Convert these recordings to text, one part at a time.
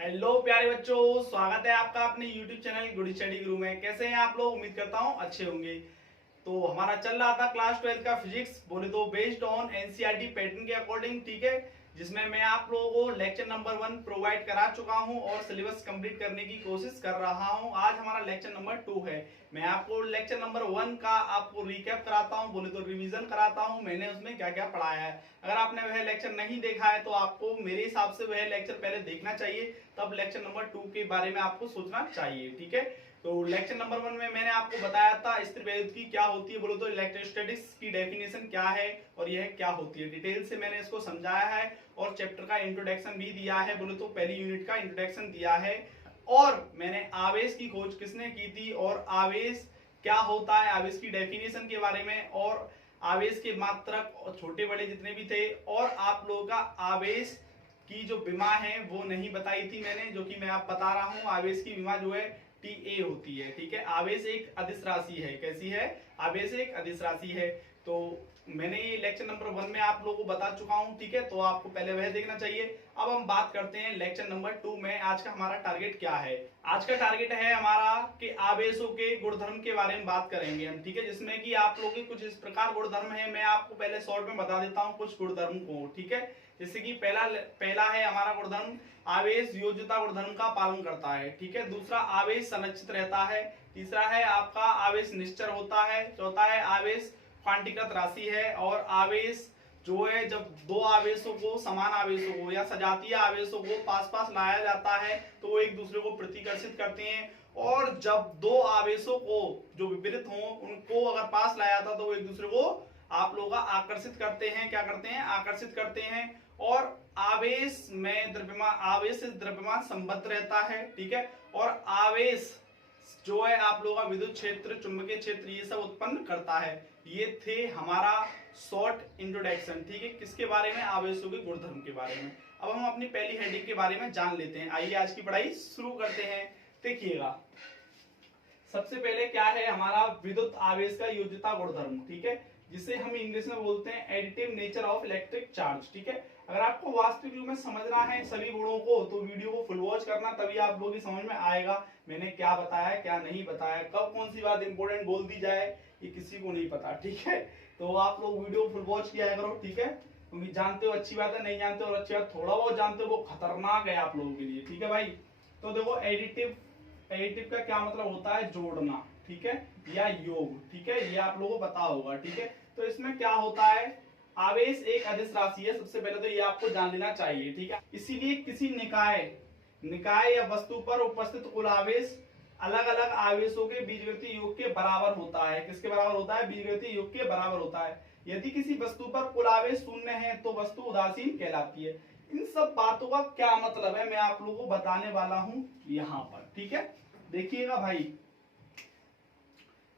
Hello प्यारे बच्चों, स्वागत है आपका अपने YouTube चैनल गुड स्टडी गुरु में। कैसे हैं आप लोग? उम्मीद करता हूं अच्छे होंगे। तो हमारा चल रहा था क्लास 12 का फिजिक्स, बोले तो बेस्ड ऑन एनसीईआरटी पैटर्न के अकॉर्डिंग, ठीक है, जिसमें मैं आप लोगों को लेक्चर नंबर 1 प्रोवाइड करा चुका हूं और सिलेबस कंप्लीट करने की कोशिश कर रहा हूं। आज हमारा लेक्चर नंबर 2 है। मैं आपको लेक्चर नंबर 1 का आपको रिकैप कराता हूं, बोले तो रिवीजन कराता हूं, मैंने उसमें क्या क्या पढ़ाया है। अगर आपने वह लेक्चर नहीं देखा है तो आपको मेरे हिसाब से वह लेक्चर पहले देखना चाहिए, तब लेक्चर नंबर 2 के बारे में आपको सोचना चाहिए, ठीक है। तो लेक्चर नंबर 1 में मैंने आपको बताया था स्थिर विद्युत क्या होती है, बोलो तो इलेक्ट्रोस्टैटिक्स की डेफिनेशन क्या है और यह क्या होती है, डिटेल से मैंने इसको समझाया है और चैप्टर का इंट्रोडक्शन भी दिया है, बोलो तो पहली यूनिट का इंट्रोडक्शन दिया है। और मैंने आवेश की खोज किसने की थी और आवेश क्या होता है, आवेश की डेफिनेशन के बारे में, और आवेश के मात्रक और छोटे बड़े जितने भी थे, और आप लोगों का आवेश की जो विमा है वो नहीं बताई थी मैंने, जो कि मैं आप बता रहा हूं। आवेश की विमा जो है TA होती है, ठीक है। आवेश एक अदिश राशि है। कैसी है? आवेश एक अदिश राशि है। तो मैंने ये लेक्चर नंबर 1 में आप लोगों को बता चुका हूं, ठीक है, तो आपको पहले वह देखना चाहिए। अब हम बात करते हैं लेक्चर नंबर 2 में। आज का हमारा टारगेट क्या है? आज का टारगेट है हमारा कि आवेशों के गुणधर्म के बारे में बात करेंगे हम, ठीक है, जिसमें कि आप लोगों के कुछ इस प्रकार गुणधर्म है। मैं आपको पहले शॉर्ट में बता देता हूँ कुछ गुणधर्म को, ठीक है। जैसे कि पहला है हमारा गुणधर्म, आवेश योज्यता गुणधर्म का पालन करता है, ठीक है। दूसरा, आवेश संरक्षित रहता है। तीसरा है आपका आवेश निश्चर होता है। चौथा है आवेश क्वांटीकृत राशि है। और आवेश जो है, जब दो आवेशों को, समान आवेशों को या सजातीय आवेशों को पास पास लाया जाता है तो वो एक दूसरे को प्रतिकर्षित करते हैं, और जब दो आवेशों को जो विपरीत हों उनको अगर पास लाया जाता तो वो एक दूसरे को आप लोग आकर्षित करते हैं। क्या करते हैं? आकर्षित करते हैं। और आवेश में द्रव्यमान, आवेश से द्रव्यमान संबद्ध रहता है, ठीक है। और आवेश जो है आप लोगों का विद्युत क्षेत्र, चुंबकीय क्षेत्र, ये सब उत्पन्न करता है। ये थे हमारा शॉर्ट इंट्रोडक्शन, ठीक है, किसके बारे में? आवेशों के गुणधर्म के बारे में। अब हम अपनी पहली हेडिंग के बारे में जान लेते हैं। आइए आज की पढ़ाई शुरू करते हैं। देखिएगा, सबसे पहले क्या है हमारा विद्युत आवेश का योज्यता गुणधर्म, ठीक है, जिसे हम इंग्लिश में बोलते हैं additive nature of electric charge, ठीक है। अगर आपको वास्तविक रूप में समझना है सभी गुणों को तो वीडियो को फुल वॉच करना, तभी आप लोगों की समझ में आएगा मैंने क्या बताया क्या नहीं बताया, कब कौन सी बात इंपॉर्टेंट बोल दी जाए ये किसी को नहीं पता, ठीक है। तो आप लोग वीडियो फुल वॉच किया करो, ठीक है, क्योंकि जानते हो अच्छी बात है, नहीं जानते हो और अच्छी बात, थोड़ा बहुत जानते हो वो खतरनाक है आप लोगों के लिए, ठीक है भाई। तो देखो, एडिटिव, एडिटिव का क्या मतलब होता है? जोड़ना, ठीक है, या योग, ठीक है, ये आप लोगों को पता होगा, ठीक है। तो इसमें क्या होता है, आवेश एक अदिश राशि है, सबसे पहले तो ये आपको जान लेना चाहिए, ठीक है। इसीलिए किसी निकाय, निकाय या वस्तु पर उपस्थित कुल आवेश अलग अलग आवेशों के बीजगणितीय योग के बराबर होता है। किसके बराबर होता है? बीजगणितीय योग के बराबर होता है। यदि किसी वस्तु पर कुल आवेश शून्य है तो वस्तु उदासीन कहलाती है। इन सब बातों का क्या मतलब है मैं आप लोगों को बताने वाला हूं यहाँ पर, ठीक है। देखिएगा भाई,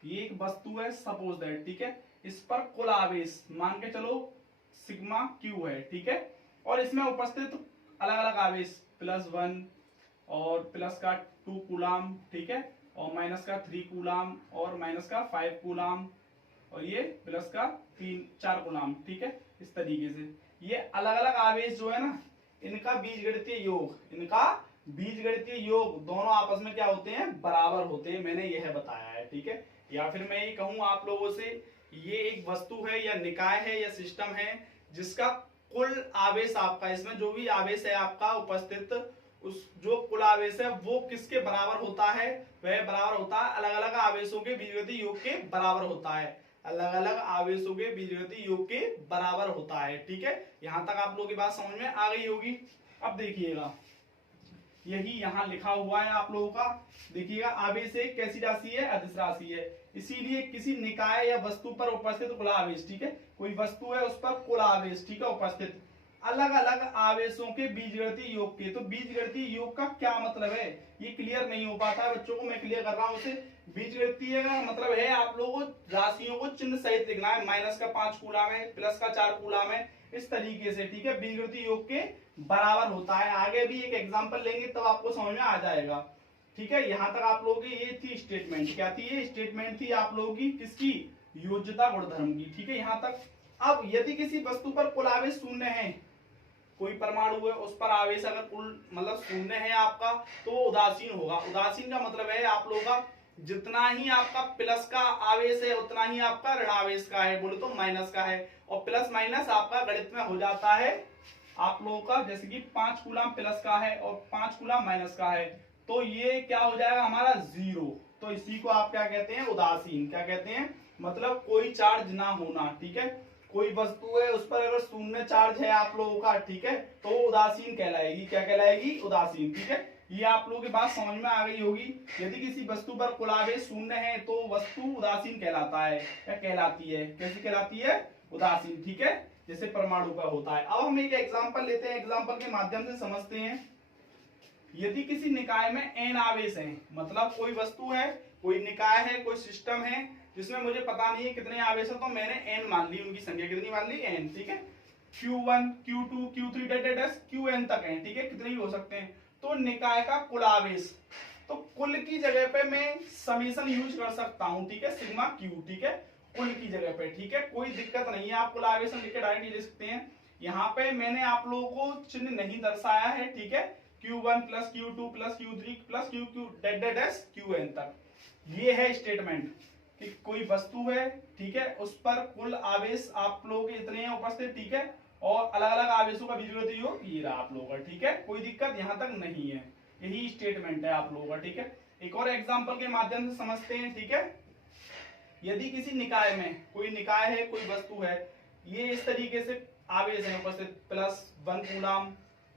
ये एक वस्तु है सपोज दैट, ठीक है, इस पर कुल आवेश मान के चलो सिग्मा क्यू है, ठीक है, और इसमें उपस्थित अलग अलग आवेश +1 और प्लस का 2 कूलाम, ठीक है, और माइनस का 3 कूलाम और माइनस का 5 कूलाम और ये प्लस का 4 कूलाम, ठीक है। इस तरीके से ये अलग अलग आवेश जो है ना, इनका बीजगणितीय योग, इनका बीजगणितीय योग दोनों आपस में क्या होते हैं? बराबर होते हैं। मैंने यह बताया है, ठीक है। या फिर मैं ये कहूं आप लोगों से, ये एक वस्तु है या निकाय है या सिस्टम है जिसका कुल आवेश आपका, इसमें जो भी आवेश है आपका उपस्थित, उस जो कुल आवेश है वो किसके बराबर होता है? वह बराबर होता है अलग अलग आवेशों के बीजगणितीय योग के बराबर होता है। अलग अलग आवेशों के बीजगणितीय योग के बराबर होता है, ठीक है। यहां तक आप लोगों की बात समझ में आ गई होगी। अब देखिएगा, यही यहाँ लिखा हुआ है आप लोगों का। देखिएगा, आवेश एक कैसी राशि है? अदिश राशि है। इसीलिए किसी निकाय या वस्तु पर उपस्थित कुल आवेश, ठीक है, कोई वस्तु है उस पर कुल आवेश, ठीक है, उपस्थित अलग अलग आवेशों के बीजगणितीय योग के। तो बीजगणितीय योग का क्या मतलब है ये क्लियर नहीं हो पाता है बच्चों को, मैं क्लियर कर रहा हूं उसे। बीजगणितीय का मतलब है आप लोगों को राशियों को चिन्ह सहित लिखना है। माइनस का 5 कूलाम है, प्लस का 4 कूलाम है, इस तरीके से, ठीक है, बीजगणितीय योग के बराबर होता है। आगे भी एक एग्जांपल लेंगे तब आपको समझ में आ जाएगा, ठीक है। यहां तक आप लोगों की ये थी स्टेटमेंट, क्या थी ये स्टेटमेंट? थी आप लोगों की किसकी? योज्यता गुणधर्म की, ठीक है, यहां तक। अब यदि किसी वस्तु पर कुल आवेश शून्य है, कोई परमाणु है उस पर आवेश अगर कुल मतलब शून्य है आपका तो वो उदासीन होगा। उदासीन का मतलब है आप लोगों का जितना ही आपका प्लस का आवेश है उतना ही आपका ऋणावेश का है, बोले तो माइनस का है। और प्लस माइनस आपका गणित में हो जाता है आप लोगों का, जैसे कि 5 कूलम प्लस का है और 5 कूलम माइनस का है, तो ये क्या हो जाएगा हमारा 0। तो इसी को आप क्या कहते हैं, उदासीन। क्या कहते हैं, मतलब कोई चार्ज ना होना, ठीक है। कोई वस्तु है उस पर अगर शून्य चार्ज है आप लोगों का, ठीक है, तो उदासीन कहलाएगी। क्या कहलाएगी, उदासीन, ठीक है। ये आप लोगों की बात समझ में आ गई होगी। यदि किसी वस्तु पर कुल आवेश शून्य है तो वस्तु उदासीन कहलाता है, क्या कहलाती है, कैसी कहलाती है, उदासीन, ठीक है, जैसे परमाणु का होता है। अब हम एक एग्जांपल लेते हैं, एग्जांपल के माध्यम से समझते हैं। यदि किसी निकाय में n आवेश हैं, मतलब कोई वस्तु है, कोई निकाय है, कोई सिस्टम है जिसमें मुझे पता नहीं है कितने आवेश है, तो मैंने n मान ली, उनकी संख्या कितनी मान ली, n, ठीक है। Q1 Q2 Q3 dash Qn तक है, ठीक है, कितने भी हो सकते हैं। तो निकाय का कुल आवेश, तो कुल की जगह पे मैं समेशन यूज कर सकता हूं, ठीक है, सिग्मा Q, ठीक है, कुल की जगह पे, ठीक है, कोई दिक्कत नहीं है। आप कुल आवेश लिख के डायरेक्ट ले सकते हैं। यहाँ पे मैंने आप लोगों को चिन्ह नहीं दर्शाया है, ठीक है, Q1 plus Q2 plus Q3 plus Q dash Qn तक। ये है स्टेटमेंट कि कोई वस्तु है, ठीक है, उस पर कुल आवेश आप लोगों के इतने हैं उपस्थित, ठीक है, और अलग अलग आवेशों का बीजगणितीय योग ये रहा आप लोगों का, ठीक है, कोई दिक्कत यहाँ तक नहीं है। यही स्टेटमेंट है आप लोगों का, ठीक है। एक और एग्जांपल के माध्यम से समझते हैं, ठीक है। यदि किसी निकाय में, कोई निकाय है, कोई वस्तु है, ये इस तरीके से आवेश है उपस्थित, प्लस 1 कूलम,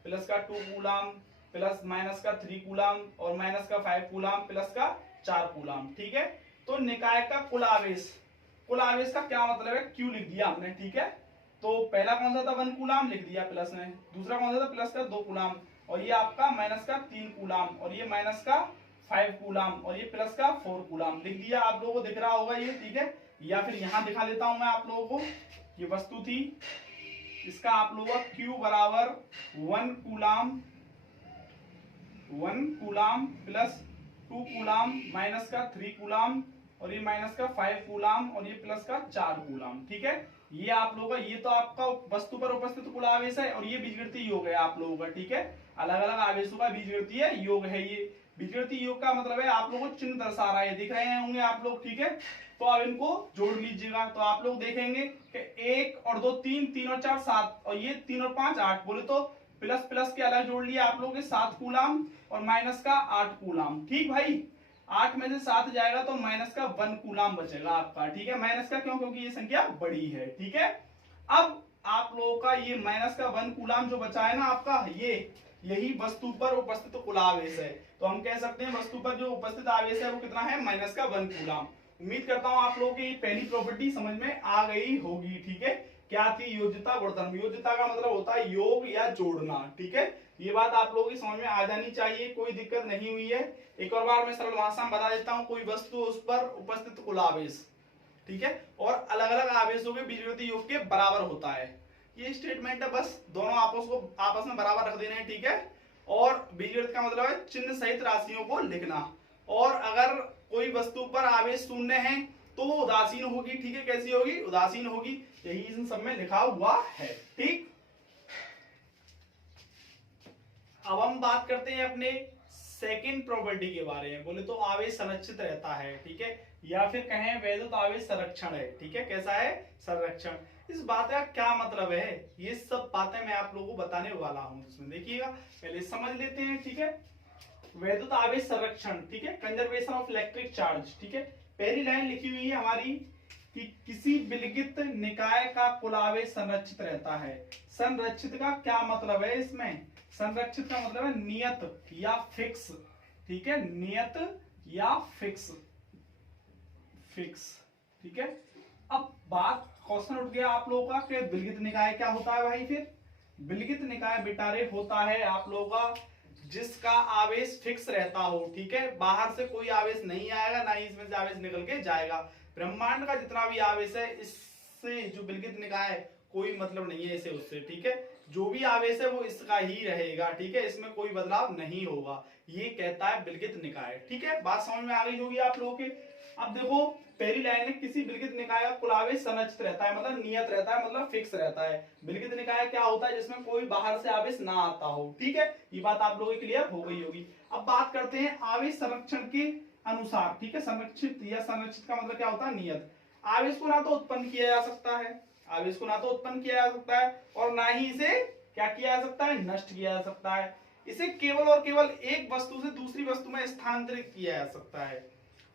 प्लस का 2 कूलम, प्लस माइनस का 3 कूलम और माइनस का 5 कूलम, प्लस का 4 कूलम, ठीक है। तो निकाय का कुल आवेश, कुल आवेश का क्या मतलब है, क्यू लिख दिया हमने, ठीक है। तो पहला कौन सा था, 1 कूलम लिख दिया प्लस में, दूसरा कौन सा था, प्लस का 2 कूलम, और ये आपका माइनस का 3 कूलम, और ये माइनस का 5 कूलम, और ये प्लस का 4 कूलम लिख दिया। आप लोगों को दिख रहा होगा ये, ठीक है। या फिर यहां दिखा देता हूं मैं आप लोगों को, ये वस्तु थी, इसका आप लोगों का Q बराबर 1 कूलम प्लस 2 कूलम माइनस का 3 कूलम और ये माइनस का 5 कूलम और ये प्लस का 4 कूलम, ठीक है। ये आप लोगों का, ये तो आपका वस्तु पर उपस्थित कुल आवेश है, और ये बीजगणितीय योग है आप लोगों का, ठीक है। अलग अलग आवेशों का बीजगणितीय योग है ये। बीजगणितीय योग का मतलब है आप लोगों को चिन्ह दर्शा रहा है, दिख रहे होंगे आप लोग, ठीक है। तो अब इनको जोड़ लीजिएगा, तो आप लोग देखेंगे कि 1 और 2 3, 3 और 4 7, और ये 3 और 5 8, बोले तो प्लस प्लस के अलग जोड़ लिया आप लोगों के 7 कूलम और माइनस का 8 कूलम, ठीक भाई। 8 में से 7 जाएगा तो माइनस का 1 कूलम बचेगा आपका, ठीक है। माइनस का क्यों, क्योंकि ये संख्या बड़ी है, ठीक है। अब आप लोगों का ये माइनस का 1 कूलम जो बचा है ना आपका, ये यही वस्तु पर उपस्थित कुल आवेश है। तो हम कह सकते हैं वस्तु पर जो उपस्थित आवेश है वो कितना है, माइनस का 1 कूलम। उम्मीद करता हूं आप लोगों की पहली प्रॉपर्टी समझ में आ गई होगी, ठीक है। क्या थी, योज्यता गुणधर्म। योज्यता का मतलब होता है योग या जोड़ना, ठीक है। ये बात आप लोगों की समझ में आ जानी चाहिए, कोई दिक्कत नहीं हुई है। एक और बार मैं सरल भाषा में बता देता हूँ, कोई वस्तु उस पर उपस्थित कुल आवेश, ठीक है, और अलग अलग आवेशों के बीजगणितीय योग के बराबर होता है। ये स्टेटमेंट है, बस दोनों आपस में बराबर रख देने हैं, ठीक है। और बीजगणित का मतलब है चिन्ह सहित राशियों को लिखना। और अगर कोई वस्तु पर आवेश शून्य है तो वो उदासीन होगी, ठीक है। कैसी होगी, उदासीन होगी। यही इन सब में लिखा हुआ है, ठीक। अब हम बात करते हैं अपने सेकंड प्रॉपर्टी के बारे में। बोले तो आवेश संरक्षित रहता है, ठीक है, या फिर कहें वैद्युत आवेश संरक्षण है, ठीक है। कैसा है, संरक्षण। इस बात का क्या मतलब है, ये सब बातें मैं आप लोगों को बताने वाला हूं। इसमें देखिएगा, पहले समझ लेते हैं, ठीक है। वैद्युत आवेश संरक्षण, ठीक है, कंजर्वेशन ऑफ इलेक्ट्रिक चार्ज, ठीक है। पहली लाइन लिखी हुई है हमारी कि किसी विलगित निकाय का कुल आवेश संरक्षित रहता है। संरक्षित का क्या मतलब है, इसमें संरक्षित का मतलब है नियत या फिक्स, ठीक है, नियत या फिक्स, ठीक है। अब बात क्वेश्चन उठ गया आप लोगों का कि विलगित निकाय क्या होता है भाई। फिर विलगित निकाय बेटारे होता है आप लोगों का जिसका आवेश फिक्स रहता हो, ठीक है। बाहर से कोई आवेश नहीं आएगा, ना ही इसमें से आवेश निकल के जाएगा। ब्रह्मांड का जितना भी आवेश है, इससे जो विलगित निकाय है कोई मतलब नहीं है इसे उससे, ठीक है। जो भी आवेश है वो इसका ही रहेगा, ठीक है, इसमें कोई बदलाव नहीं होगा, ये कहता है विलगित निकाय। ठीक है, बात समझ में आ गई होगी आप लोगों के। अब देखो पहली लाइन में किसी विलगित निकाय का कुल आवेश संरक्षित रहता है, मतलब नियत रहता है, मतलब फिक्स रहता है। विलगित निकाय क्या होता है? जिसमें कोई बाहर से आवेश ना आता हो। ठीक है, ये बात आप लोगों की क्लियर हो गई होगी। अब बात करते हैं आवेश संरक्षण के अनुसार। ठीक है, संरक्षित या संरक्षित का मतलब क्या होता है? नियत। आवेश को ना तो उत्पन्न किया जा सकता है, आवेश को ना तो उत्पन्न किया जा सकता है और ना ही इसे क्या किया जा सकता है? नष्ट किया जा सकता है। इसे केवल और केवल एक वस्तु से दूसरी वस्तु में स्थानांतरित किया जा सकता है।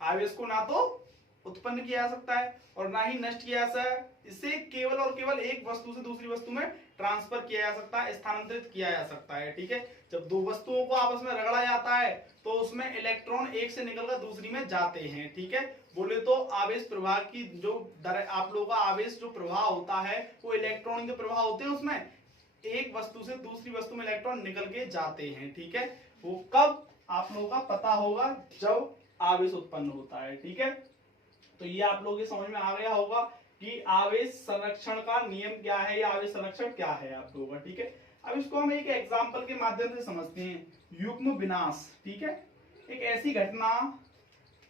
आवेश को ना तो उत्पन्न किया जा सकता है और ना ही नष्ट किया जा सकता है, इसे केवल और केवल एक वस्तु से दूसरी वस्तु में ट्रांसफर किया जा सकता है, स्थानांतरित किया जा सकता है। ठीक है, जब दो वस्तुओं को आपस में रगड़ा जाता है तो उसमें इलेक्ट्रॉन एक से निकलकर दूसरी में जाते हैं। ठीक है, बोले तो आवेश प्रवाह की जो दर, आप लोगों का आवेश जो प्रवाह होता है वो इलेक्ट्रॉन के प्रवाह होते हैं, उसमें एक वस्तु से दूसरी वस्तु में इलेक्ट्रॉन निकल के जाते हैं। ठीक है, वो कब आप लोगों का पता होगा? जब आवेश उत्पन्न होता है। ठीक है, तो ये आप लोगों के समझ में आ गया होगा कि आवेश संरक्षण का नियम क्या है या आवेश संरक्षण क्या है आप लोगों का। ठीक है, अब इसको हम एक एग्जांपल के माध्यम से समझते हैं। युग्म विनाश। ठीक है, एक ऐसी घटना,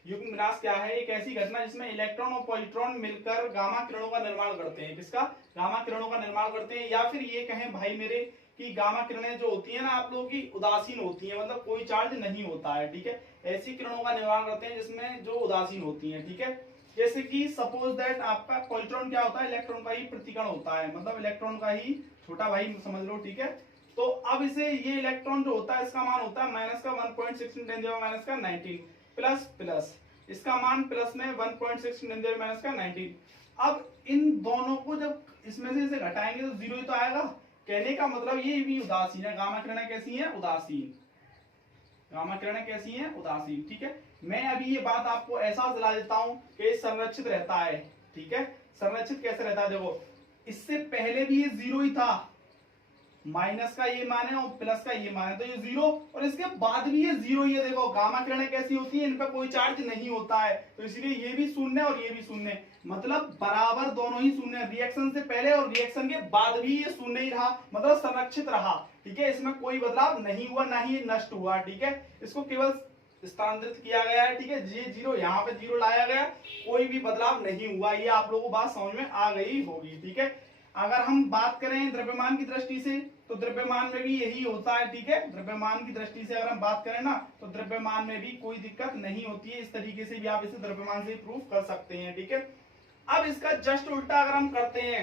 युग्म विनाश क्या है? एक ऐसी घटना जिसमें इलेक्ट्रॉन और पॉजिट्रॉन मिलकर गामा किरणों का निर्माण करते हैं। किसका? गामा किरणों का निर्माण करते हैं, या फिर ये कहें भाई मेरे कि गामा किरणें जो होती है ना आप लोगों की, उदासीन होती है, मतलब कोई चार्ज नहीं होता है। ठीक है, ऐसी किरणों का निर्माण करते हैं जिसमें जो उदासीन होती है। ठीक है, जैसे कि सपोज दैट आपका पॉजिट्रॉन क्या होता है? इलेक्ट्रॉन का ही प्रतिकण होता है, मतलब इलेक्ट्रॉन का ही छोटा भाई समझ लो। ठीक है, तो अब इसे ये इलेक्ट्रॉन जो होता है इसका मान होता है माइनस का 1.16 माइनस का 19 प्लस प्लस इसका मान प्लस में 1.16 माइनस का 19। अब इन दोनों को जब इसमें से इसे घटाएंगे तो जीरो ही तो आएगा। कहने का मतलब ये भी उदासीन है। गामा किरणें कैसी हैं? उदासीन। गामा किरणें कैसी हैं? उदासीन। ठीक है, मैं अभी ये बात आपको ऐसा दिला देता हूं कि संरक्षित रहता है। ठीक है, संरक्षित कैसे रहता है? देखो इससे पहले भी ये जीरो ही था, माइनस का ये मान है और प्लस का ये मान है, तो ये जीरो, और इसके बाद भी ये जीरो ही है। देखो गामा किरणें कैसी होती है? इन पर कोई चार्ज नहीं होता है, तो इसलिए ये भी शून्य और ये भी शून्य, मतलब बराबर दोनों ही शून्य। रिएक्शन से पहले और रिएक्शन के बाद भी ये शून्य ही रहा, मतलब संरक्षित रहा। ठीक है, इसमें कोई बदलाव नहीं हुआ, ना ही नष्ट हुआ। ठीक है, इसको केवल स्थानांतरित किया गया है। ठीक है, ये जीरो यहाँ पे जीरो लाया गया, कोई भी बदलाव नहीं हुआ। ये आप लोगों को बात समझ में आ गई होगी। ठीक है, अगर हम बात करें द्रव्यमान की दृष्टि से तो द्रव्यमान में भी यही होता है। ठीक है, द्रव्यमान की दृष्टि से अगर हम बात करें ना तो द्रव्यमान में भी कोई दिक्कत नहीं होती है। इस तरीके से भी आप इसे द्रव्यमान से प्रूफ कर सकते हैं। ठीक है, अब इसका जस्ट उल्टा अगर हम करते हैं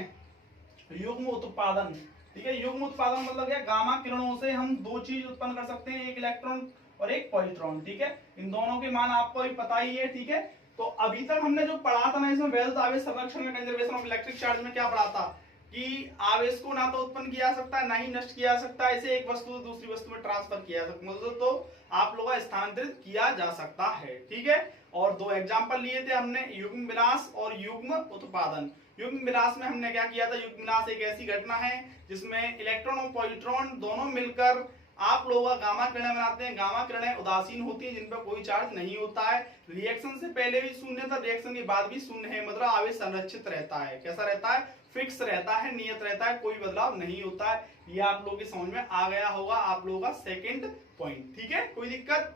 युग्म उत्पादन। ठीक है, युग्म उत्पादन मतलब क्या? गामा किरणों से हम दो चीज उत्पन्न कर सकते हैं, एक इलेक्ट्रॉन और एक पॉजिट्रॉन। ठीक है, इन दोनों के मान आपको भी पता ही है। ठीक है, तो अभी तक हमने जो पढ़ा था ना इसमें वेल्स आवेश संरक्षण में कंजर्वेशन ऑफ इलेक्ट्रिक चार्ज में क्या पढ़ा था कि आवेश को ना तो उत्पन्न किया जा सकता है ना ही नष्ट किया जा सकता है, इसे एक वस्तु से दूसरी वस्तु में ट्रांसफर किया जा सकता है, मतलब तो आप लोगों का स्थानांतरित किया जा सकता है। ठीक है, और दो एग्जांपल लिए थे हमने, युग्म विनाश और युग्म उत्पादन। युग्म विनाश में हमने क्या किया था? युग्म विनाश एक ऐसी घटना है जिसमें इलेक्ट्रॉन और पॉजिट्रॉन दोनों मिलकर आप लोगों का गामा किरणें बनाते हैं। गामा किरणें उदासीन होती हैं, जिन पर कोई चार्ज नहीं होता है। रिएक्शन से पहले भी शून्य था, रिएक्शन के बाद भी शून्य है, मतलब आवेश संरक्षित रहता है। कैसा रहता है? फिक्स रहता है, नियत रहता है, कोई बदलाव नहीं होता है। ये आप लोगों की समझ में आ गया होगा, आप लोगों का सेकंड पॉइंट। ठीक है, कोई दिक्कत?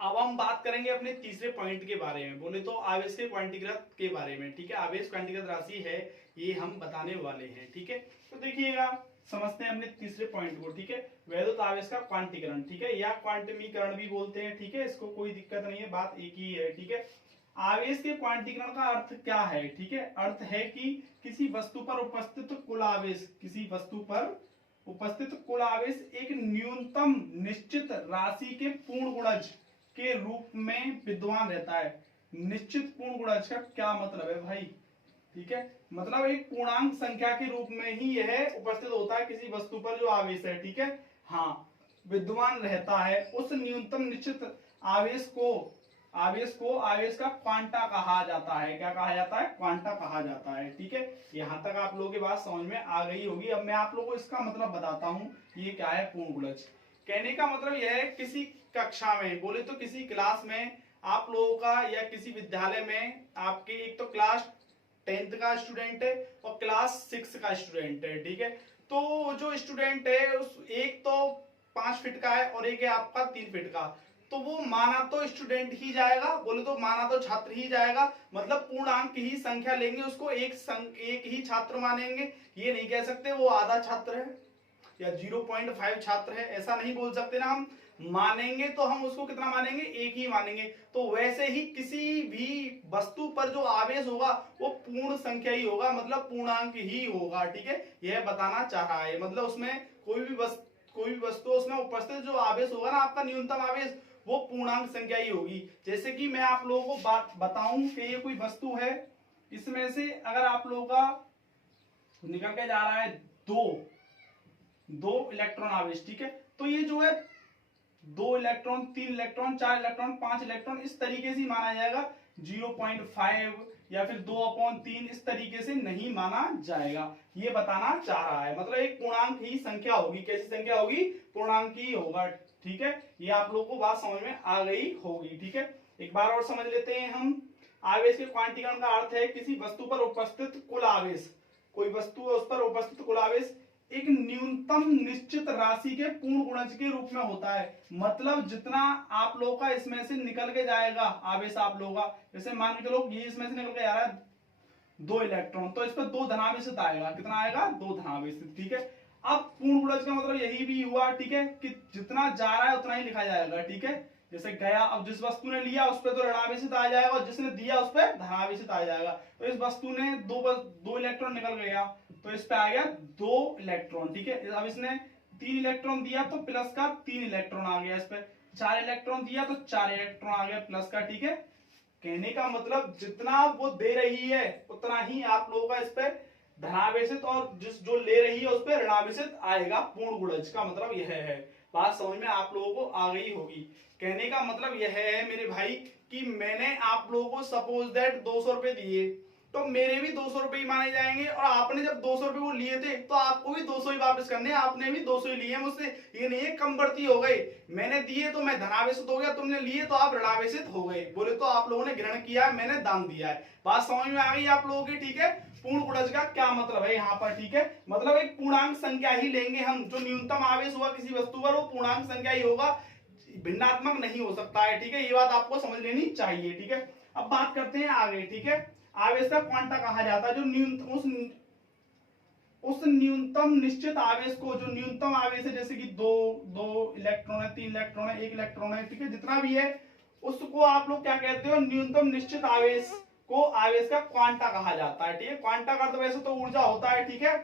अब हम बात करेंगे अपने तीसरे पॉइंट के बारे में, बोले तो आवेश के क्वांटीकृत के बारे में। ठीक है, आवेश क्वांटीकृत राशि है, ये हम बताने वाले हैं। ठीक है, तो देखिएगा, समझते हैं अपने तीसरे पॉइंट को। ठीक है, वैद्युत आवेश का क्वांटीकरण। ठीक है, या क्वांटमीकरण भी बोलते हैं। ठीक है, इसको कोई दिक्कत नहीं है, बात एक ही है। ठीक है, आवेश के क्वांटीकरण का अर्थ क्या है? ठीक है, अर्थ है कि किसी वस्तु पर उपस्थित कुल आवेश, किसी वस्तु पर उपस्थित कुल आवेश एक न्यूनतम निश्चित राशि के पूर्ण गुणज के रूप में विद्यमान रहता है। निश्चित पूर्ण गुणज का क्या मतलब है भाई? ठीक है, मतलब एक पूर्णांक संख्या के रूप में ही यह उपस्थित होता है किसी वस्तु पर जो आवेश है। ठीक है, हाँ, विद्यमान रहता है। उस न्यूनतम निश्चित आवेश को आवेश का क्वांटा कहा जाता है। क्या कहा जाता है? क्वांटा कहा जाता है। ठीक है, यहां तक आप लोगों की बात समझ में आ गई होगी। अब मैं आप लोगों को इसका मतलब बताता हूं, ये क्या है पूर्ण गुणज। कहने का मतलब यह है किसी कक्षा में, बोले तो किसी क्लास में आप लोगों का, या किसी विद्यालय में आपके एक तो क्लास 10th का स्टूडेंट है और क्लास 6 का स्टूडेंट है। ठीक है, तो जो स्टूडेंट है उस एक तो 5 फीट का है और एक है आपका 3 फीट का, तो वो माना तो स्टूडेंट ही जाएगा, बोले तो माना तो छात्र ही जाएगा, मतलब पूर्णांक की ही संख्या लेंगे, उसको एक ही छात्र मानेंगे। ये नहीं कह सकते वो आधा छात्र है या 0.5 छात्र है, ऐसा नहीं बोल सकते ना। हम मानेंगे तो हम उसको कितना मानेंगे, एक ही मानेंगे। तो वैसे ही किसी भी वस्तु पर जो आवेश होगा वो पूर्ण संख्या ही होगा, मतलब पूर्णांक ही होगा, ठीक है। यह बताना चाह रहा है, मतलब उसमें कोई भी वस्तु उसमें उपस्थित जो आवेश होगा ना आपका न्यूनतम आवेश, वो पूर्णांक संख्या ही होगी। जैसे कि मैं आप लोगों को बात बताऊं कि ये कोई वस्तु है, इसमें से अगर आप लोगों का निकल के जा रहा है दो इलेक्ट्रॉन आवेश, ठीक है, तो ये जो है 2 इलेक्ट्रॉन, 3 इलेक्ट्रॉन, 4 इलेक्ट्रॉन, 5 इलेक्ट्रॉन, इस तरीके से माना जाएगा। 0.5 या फिर 2/3 इस तरीके से नहीं माना जाएगा। ये बताना चाह रहा है, मतलब एक पूर्णांक ही संख्या होगी। कैसी संख्या होगी, पूर्णांक ही होगा, ठीक है। ये आप लोगों को बात समझ में आ गई होगी, ठीक है। एक बार और समझ लेते हैं हम। आवेश के क्वांटीकरण का अर्थ है किसी वस्तु पर उपस्थित कुल आवेश, कोई वस्तु है उस पर उपस्थित कुल आवेश एक न्यूनतम निश्चित राशि के पूर्ण गुणज के रूप में होता है। मतलब जितना आप लोगों का इसमें से निकल के जाएगा आवेश आप लोगों का, जैसे मान के चलो ये इसमें से निकल के जा रहा है 2 इलेक्ट्रॉन, तो इस पर 2 धनावेश आएगा। कितना आएगा, 2 धनावेश, ठीक है। अब पूर्ण गुणज का मतलब यही भी हुआ, ठीक है, कि जितना जा रहा है उतना ही लिखा जाएगा, ठीक है। जैसे गया, अब जिस वस्तु ने लिया उस पर तो ऋणावेशित आ जाएगा और जिसने दिया उस पर धनावेशित आ जाएगा। तो इस वस्तु ने दो इलेक्ट्रॉन निकल गया, तो इस पे आ गया 2 इलेक्ट्रॉन, ठीक है। अब इसने 3 इलेक्ट्रॉन दिया तो प्लस का 3 इलेक्ट्रॉन आ गया, इस पे 4 इलेक्ट्रॉन दिया तो 4 इलेक्ट्रॉन आ गया प्लस का, ठीक है। कहने का मतलब जितना वो दे रही है उतना ही आप लोगों का इस पे धनावेशित और जो ले रही है उस पे ऋणावेशित आएगा। पूर्ण गुणज का मतलब यह है। बात समझ में आप लोगों को आ गई होगी। कहने का मतलब यह है मेरे भाई कि मैंने आप लोगों को सपोज दैट 200 रुपए दिए, तो मेरे भी 200 रुपए ही माने जाएंगे, और आपने जब 200 रुपए वो लिए थे तो आपको भी 200 ही वापस करने, आपने भी 200 ही लिए मुझसे। ये नहीं है कम बढ़ती हो गई, मैंने दिए तो मैं धनावेशित हो गया, तुमने लिए तो आप ऋणावेशित हो गए। बोले तो आप लोगों ने ग्रहण किया है, मैंने दान दिया है। बात समझ में आ गई आप लोगों की, ठीक है। पूर्ण गुणज का क्या मतलब है यहाँ पर, ठीक है, मतलब एक पूर्णांक संख्या ही लेंगे हम। जो न्यूनतम आवेश होगा किसी वस्तु पर वो पूर्णांक संख्या ही होगा, भिन्नात्मक नहीं हो सकता है, ठीक है। ये बात आपको समझ लेनी चाहिए, ठीक है। अब बात करते हैं आगे, ठीक है। आवेश का क्वांटा कहा जाता है जो न्यूनतम उस न्यूनतम निश्चित आवेश को, जो न्यूनतम आवेश है, जैसे कि दो इलेक्ट्रॉन है, 3 इलेक्ट्रॉन है, 1 इलेक्ट्रॉन है, ठीक है, जितना भी है उसको आप लोग क्या कहते हो, न्यूनतम निश्चित आवेश को आवेश का क्वांटा कहा जाता है, ठीक है। क्वांटा का तो वैसे तो ऊर्जा होता है, ठीक है।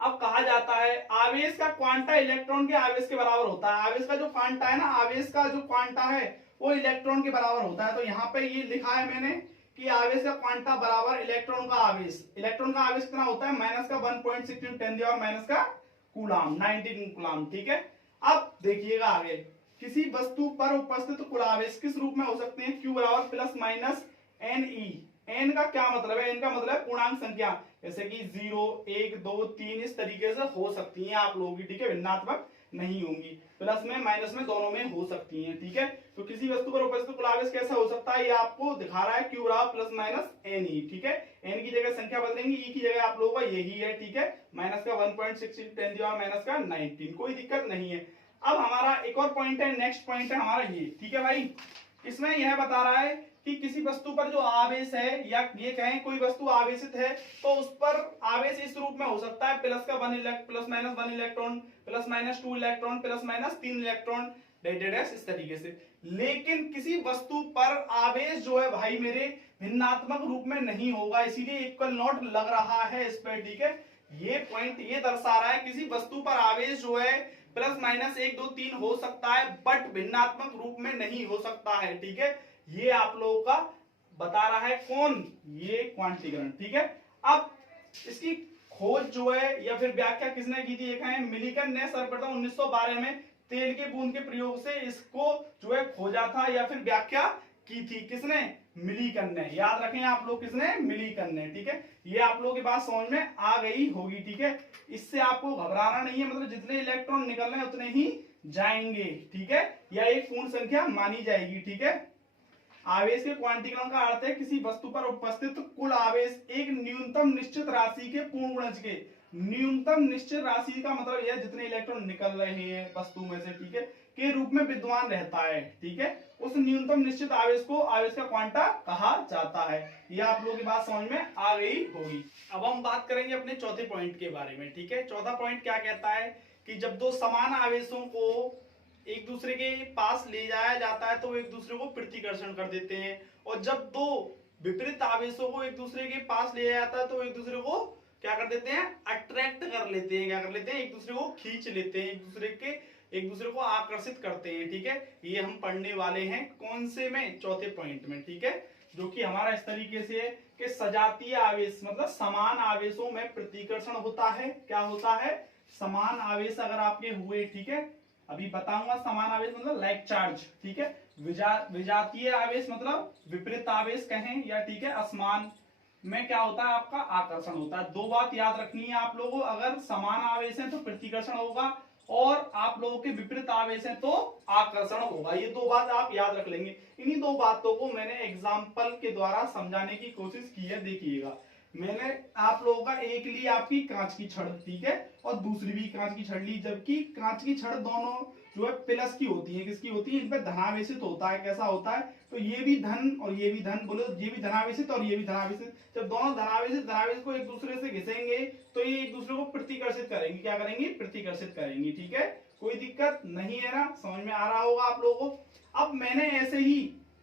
अब कहा जाता है आवेश का क्वांटा इलेक्ट्रॉन के आवेश के बराबर होता है। आवेश का जो क्वांटा है ना, आवेश का जो क्वांटा है वो इलेक्ट्रॉन के बराबर होता है। तो यहाँ पे ये लिखा है मैंने कि आवेश का क्वांटा बराबर इलेक्ट्रॉन का आवेश। इलेक्ट्रॉन का आवेश कितना होता है, माइनस का 1.16 10 और माइनस का कूलाम, 19 कूलाम, ठीक है। अब देखिएगा आगे, किसी वस्तु पर उपस्थित कुल आवेश किस रूप में हो सकते हैं, Q बराबर प्लस माइनस NE। एन का क्या मतलब है, एन का मतलब है पूर्णांक संख्या, जैसे कि 0 1 2 3 इस तरीके से हो सकती हैं आप लोगों की, ठीक है, भिन्नात्मक नहीं होंगी, प्लस में माइनस में दोनों में हो सकती हैं, ठीक है। तो किसी वस्तु पर उपस्थित कुल आवेश कैसा हो सकता है, ये आपको दिखा रहा है, Q बराबर प्लस माइनस NE, ठीक है। एन की जगह संख्या बदलेंगे, ई की जगह आप लोगों का यही है, ठीक है, माइनस का 1.16 10 और माइनस का 19, कोई दिक्कत नहीं है। अब हमारा एक और पॉइंट है, नेक्स्ट पॉइंट है हमारा ये, ठीक है भाई। इसमें यह बता रहा है कि किसी वस्तु पर जो आवेश है, या ये कहें कोई वस्तु आवेशित है, तो उस पर आवेश इस रूप में हो सकता है, प्लस का plus minus 1 electron, plus minus 2 electron, plus minus 3 electron, इस तरीके से। लेकिन किसी वस्तु पर आवेश जो है भाई मेरे भिन्नात्मक रूप में नहीं होगा, इसीलिए इक्वल नॉट लग रहा है इस पर, ठीक है। ये पॉइंट ये दर्शा रहा है किसी वस्तु पर आवेश जो है प्लस माइनस 1 2 3 हो सकता है, बट भिन्नात्मक रूप में नहीं हो सकता है, ठीक है। ये आप लोगों का बता रहा है कौन, ये क्वांटीकरण, ठीक है। अब इसकी खोज जो है या फिर व्याख्या किसने की थी, एक है मिलिकन ने सर्वप्रथम 1912 में तेल के बूंद के प्रयोग से इसको जो है खोजा था या फिर व्याख्या की थी, किसने, मिलिकन ने। याद रखें आप लोग, किसने, मिलिकन ने, ठीक है। ये आप लोगों की बात समझ में आ गई होगी, ठीक है। इससे आपको घबराना नहीं है, मतलब जितने इलेक्ट्रॉन निकल रहे हैं उतने ही जाएंगे, ठीक है, या एक पूर्ण संख्या मानी जाएगी, ठीक है। आवेश के क्वांटीकरण का अर्थ है किसी वस्तु पर उपस्थित कुल आवेश एक न्यूनतम निश्चित राशि के पूर्ण गुणज के, न्यूनतम निश्चित राशि का मतलब यह जितने इलेक्ट्रॉन निकल रहे हैं वस्तु में से, ठीक है, के रूप में विद्यमान रहता है, ठीक है, उस न्यूनतम निश्चित आवेश को आवेश का क्वांटा कहा जाता है। ये आप लोगों की बात समझ में आ गई होगी। अब हम बात करेंगे अपने चौथे पॉइंट के बारे में, ठीक है। चौथा पॉइंट क्या कहता है कि जब दो समान आवेशों को एक दूसरे के पास ले जाया जाता है तो वो एक दूसरे को प्रतिकर्षण कर देते हैं, और जब दो विपरीत आवेशों को एक दूसरे के पास ले जाया जाता है तो एक दूसरे को क्या कर देते हैं, अट्रैक्ट कर लेते हैं, क्या कर लेते हैं, एक दूसरे को खींच लेते हैं, एक दूसरे को आकर्षित करते हैं, ठीक है। ये हम पढ़ने वाले हैं कौन से में, चौथे पॉइंट में, ठीक है, जो कि हमारा इस तरीके से है कि सजातीय आवेश मतलब समान आवेशों में प्रतिकर्षण होता है। क्या होता है, समान आवेश अगर आपके हुए, ठीक है, अभी बताऊंगा समान आवेश मतलब लाइक चार्ज, ठीक है, विजातीय आवेश मतलब विपरीत आवेश कहें या, ठीक है, असमान में क्या होता है आपका आकर्षण होता है। दो बात याद रखनी है आप लोगों, अगर समान आवेश है तो प्रतिकर्षण होगा और आप लोगों के विपरीत आवेश है तो आकर्षण होगा। ये दो बात आप याद रख लेंगे। इन्हीं दो बातों को मैंने एग्जाम्पल के द्वारा समझाने की कोशिश की है। देखिएगा, मैंने आप लोगों का एक ली आपकी कांच की छड़, ठीक है, और दूसरी भी कांच की छड़ ली, जबकि कांच की छड़ दोनों जो है प्लस की होती है। किसकी होती है, इन पर धनावेशित होता है। कैसा होता है, तो ये भी धन और ये भी धन, बोले तो ये भी धनावेशित और ये भी धनावेशित। जब दोनों धनावेशित को एक दूसरे से घिसेंगे तो ये एक दूसरे को प्रतिकर्षित करेंगे। क्या करेंगी, प्रतिकर्षित करेंगी, ठीक है। कोई दिक्कत नहीं है ना, समझ में आ रहा होगा आप लोगों को। अब मैंने ऐसे ही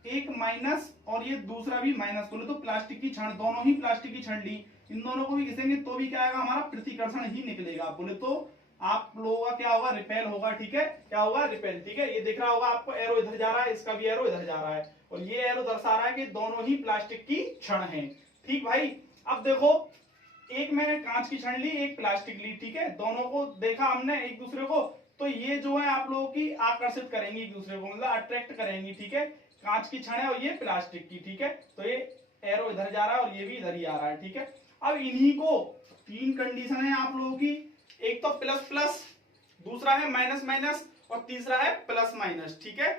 एक माइनस और ये दूसरा भी माइनस, बोले तो प्लास्टिक की छड़, दोनों ही प्लास्टिक की छड़ ली, इन दोनों को भी घिसेंगे तो भी क्या आएगा, हमारा प्रतिकर्षण ही निकलेगा। बोले तो आप लोगों का क्या होगा, रिपेल होगा, ठीक है, क्या होगा, रिपेल, ठीक है। ये दिख रहा होगा आपको, एरो इधर जा रहा है, इसका भी एरो इधर जा रहा है, और ये एरो दर्शा रहा है कि दोनों ही प्लास्टिक की छड़ हैं, ठीक भाई। अब देखो, एक मैंने कांच की छड़ ली, एक प्लास्टिक ली, ठीक है, दोनों को देखा हमने एक दूसरे को, तो ये जो है आप लोगों की आकर्षित करेंगी एक दूसरे को, मतलब अट्रैक्ट करेंगी, ठीक है। कांच की छड़ है और ये प्लास्टिक की, ठीक है, तो ये एरो इधर जा रहा है और ये भी इधर ही आ रहा है, ठीक है। अब इन्हीं को तीन कंडीशन है आप लोगों की, एक तो प्लस प्लस, दूसरा है माइनस माइनस, और तीसरा है प्लस माइनस, ठीक है।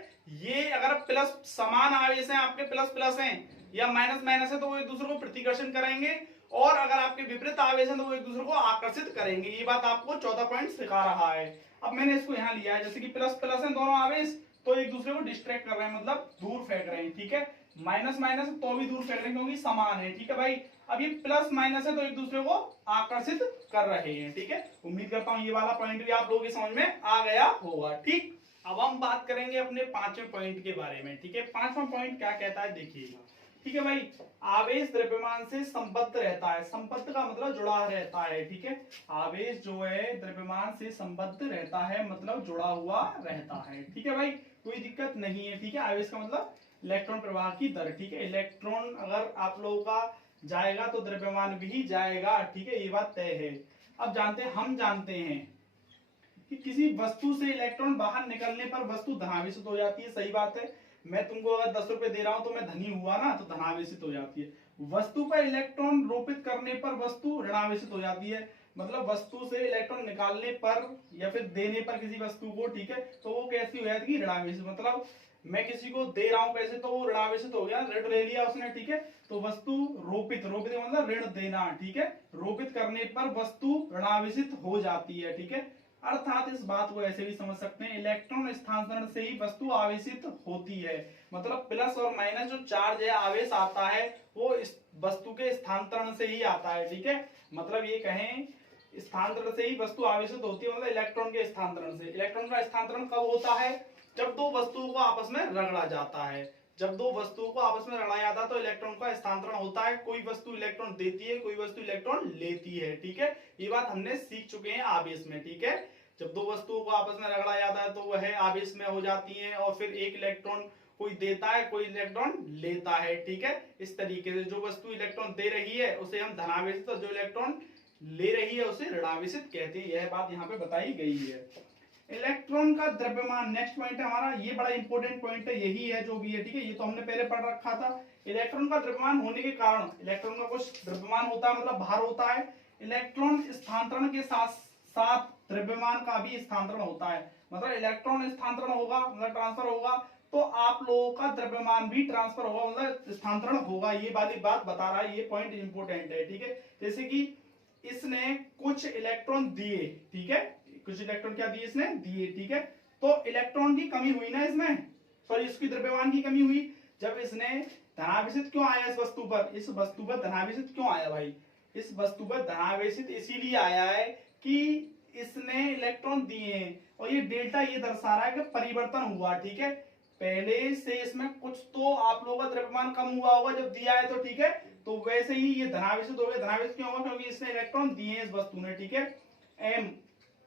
ये अगर प्लस समान आवेश हैं आपके, प्लस प्लस हैं या माइनस माइनस है, तो वो एक दूसरे को प्रतिकर्षण करेंगे, और अगर आपके विपरीत आवेश है तो वो एक दूसरे को आकर्षित करेंगे। ये बात आपको चौथा पॉइंट सिखा रहा है। अब मैंने इसको यहाँ लिया है, जैसे कि प्लस प्लस है दोनों आवेश, तो एक दूसरे को डिस्ट्रैक्ट कर रहे हैं, मतलब दूर फेंक रहे हैं, ठीक है। माइनस माइनस तो भी दूर फेंक रहे हैं क्योंकि समान है, ठीक है भाई। अब ये प्लस माइनस है तो एक दूसरे को आकर्षित कर रहे हैं, ठीक है। उम्मीद करता हूं ये वाला पॉइंट भी आप लोगों की समझ में आ गया होगा, ठीक। अब हम बात करेंगे अपने पांचवें पॉइंट के बारे में, ठीक है। पांचवा पॉइंट क्या कहता है, देखिएगा, ठीक है भाई। आवेश द्रव्यमान से संबद्ध रहता है, संबद्ध का मतलब जुड़ा रहता है, ठीक है। आवेश जो है द्रव्यमान से संबद्ध रहता है, मतलब जुड़ा हुआ रहता है, ठीक है भाई, कोई दिक्कत नहीं है, ठीक है। आवेश का मतलब इलेक्ट्रॉन प्रवाह की दर, ठीक है। इलेक्ट्रॉन अगर आप लोगों का जाएगा तो द्रव्यमान भी जाएगा, ठीक है, ये बात तय है। अब हम जानते हैं कि किसी वस्तु से इलेक्ट्रॉन बाहर निकलने पर वस्तु धनावेशित हो जाती है, सही बात है। मैं तुमको अगर 10 रुपए दे रहा हूं तो मैं धनी हुआ ना, तो धनावेशित हो जाती है। वस्तु पर इलेक्ट्रॉन रोपित करने पर वस्तु ऋणावेशित हो जाती है, मतलब वस्तु से इलेक्ट्रॉन निकालने पर या फिर देने पर किसी वस्तु को, ठीक है, तो वो कैसी हो जाती है, ऋणावेशित। मतलब मैं किसी को दे रहा हूं पैसे तो वो ऋणावेशित हो गया, ऋण ले लिया उसने, ठीक है। तो वस्तु रोपित, रोपित मतलब ऋण देना, ठीक है, रोपित करने पर वस्तु ऋणावेशित हो जाती है, ठीक है। अर्थात इस बात को ऐसे भी समझ सकते हैं, इलेक्ट्रॉन स्थानांतरण से ही वस्तु आवेशित होती है। मतलब प्लस और माइनस जो चार्ज है, आवेश आता है, वो इस वस्तु के स्थानांतरण से ही आता है, ठीक है। मतलब ये कहें स्थानांतरण से ही वस्तु आवेशित होती है, मतलब इलेक्ट्रॉन के स्थानांतरण से। इलेक्ट्रॉन का स्थानांतरण कब होता है, जब दो वस्तुओं को आपस में रगड़ा जाता है। जब दो वस्तुओं को आपस में रगड़ा जाता है तो इलेक्ट्रॉन का स्थानांतरण होता है। कोई वस्तु इलेक्ट्रॉन देती है, कोई वस्तु इलेक्ट्रॉन लेती है, ठीक है। ये बात हमने सीख चुके हैं आवेश में, ठीक है। जब दो वस्तुओं को आपस में रगड़ा जाता है तो वह आवेश में हो जाती है, और फिर एक इलेक्ट्रॉन कोई देता है, कोई इलेक्ट्रॉन लेता है, ठीक है। इस तरीके से जो वस्तु इलेक्ट्रॉन दे रही है उसे हम धनावेशित, और जो इलेक्ट्रॉन ले रही है उसे ऋणावेशित कहते हैं। यह बात यहाँ पे बताई गई है। इलेक्ट्रॉन का द्रव्यमान, नेक्स्ट पॉइंट है हमारा, ये बड़ा इंपॉर्टेंट पॉइंट है, यही है जो भी है, ठीक है। ये तो हमने पहले पढ़ रखा था। इलेक्ट्रॉन का द्रव्यमान होने के कारण, इलेक्ट्रॉन का कुछ द्रव्यमान होता है मतलब भार होता है, इलेक्ट्रॉन स्थानांतरण के साथ साथ द्रव्यमान का भी स्थानांतरण होता है। मतलब इलेक्ट्रॉन स्थानांतरण होगा मतलब ट्रांसफर होगा, तो आप लोगों का द्रव्यमान भी ट्रांसफर होगा मतलब स्थानांतरण होगा। ये वाली बात बता रहा है, ये पॉइंट इंपॉर्टेंट है, ठीक है। जैसे कि इसने कुछ इलेक्ट्रॉन दिए, ठीक है, कुछ इलेक्ट्रॉन क्या दिए इसने, दिए, ठीक है। तो इलेक्ट्रॉन की कमी हुई ना इसमें, सॉरी इसकी द्रव्यमान की कमी हुई। जब इसने धनावेशित क्यों आया इस वस्तु पर, इस वस्तु पर धनावेशित क्यों आया भाई, इस वस्तु पर धनावेशित इसीलिए आया है कि इसने इलेक्ट्रॉन दिए हैं, और ये डेल्टा ये दर्शा रहा है कि परिवर्तन हुआ, ठीक है। पहले से इसमें कुछ तो आप लोगों का द्रव्यमान कम हुआ होगा जब दिया है, तो ठीक है, तो वैसे ही ये धनावेशित हो गया। धनावेशित क्यों होगा, क्योंकि इसने इलेक्ट्रॉन दिए हैं इस वस्तु ने, ठीक है। एम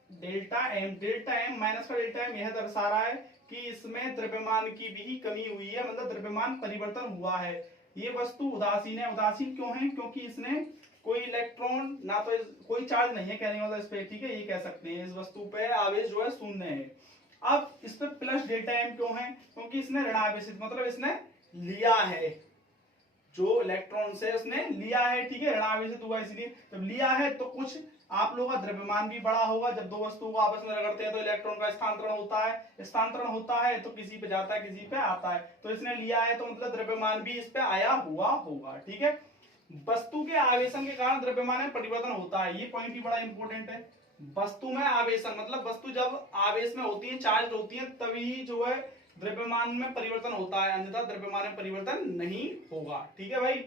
डेल्टा एम माइनस का डेल्टा एम यह दर्शा रहा है कि इसमें द्रव्यमान की भी कमी हुई है, मतलब द्रव्यमान परिवर्तन हुआ है। ये वस्तु उदासीन है। उदासीन क्यों है, क्योंकि इसने कोई इलेक्ट्रॉन ना तो कोई चार्ज नहीं है कहने वाला इस पे, ठीक है, ये कह सकते हैं इस वस्तु पे आवेश जो है शून्य है। अब इस पे प्लस डेल्टा एम क्यों है, क्योंकि इसने ऋणावेशित मतलब इसने लिया है, जो इलेक्ट्रॉन से उसने लिया है, ठीक है, ऋणावेशित हुआ इसलिए। जब लिया है तो कुछ आप लोगों का द्रव्यमान भी बड़ा होगा। जब दो वस्तुओं को आपस में रगड़ते हैं तो इलेक्ट्रॉन का स्थानांतरण होता है, स्थानांतरण होता है तो किसी पे जाता है किसी पे आता है, तो इसने लिया है तो मतलब द्रव्यमान भी इस पे आया हुआ होगा, ठीक है। वस्तु के आवेशन के कारण द्रव्यमान में परिवर्तन होता है, ये पॉइंट भी बड़ा इंपॉर्टेंट है। वस्तु में आवेशन मतलब वस्तु जब आवेश में होती है, चार्ज होती है, तभी जो है द्रव्यमान में परिवर्तन होता है, अन्यथा द्रव्यमान में परिवर्तन नहीं होगा, ठीक है भाई।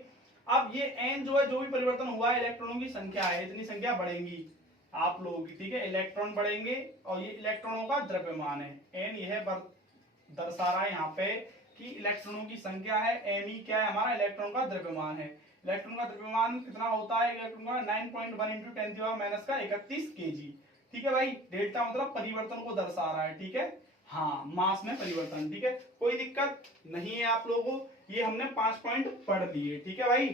अब ये एन जो है, जो भी परिवर्तन हुआ है इलेक्ट्रॉनों की संख्या है, इतनी संख्या बढ़ेगी आप लोगों की, ठीक है, इलेक्ट्रॉन बढ़ेंगे और ये इलेक्ट्रॉनों का द्रव्यमान है एन, यह दर्शा रहा है यहाँ पे कि इलेक्ट्रॉनों की संख्या है, एम ही क्या है हमारा, इलेक्ट्रॉन का द्रव्यमान है। इलेक्ट्रॉन का द्रव्यमान कितना होता है, इलेक्ट्रॉन का 9.1 इंटू 10⁻⁻31 केजी, ठीक है भाई। डेल्टा मतलब परिवर्तन को दर्शा रहा है, ठीक है, हाँ, मास में परिवर्तन, ठीक है, कोई दिक्कत नहीं है आप लोगों को, ये हमने 5 पॉइंट पढ़ लिए, ठीक है भाई।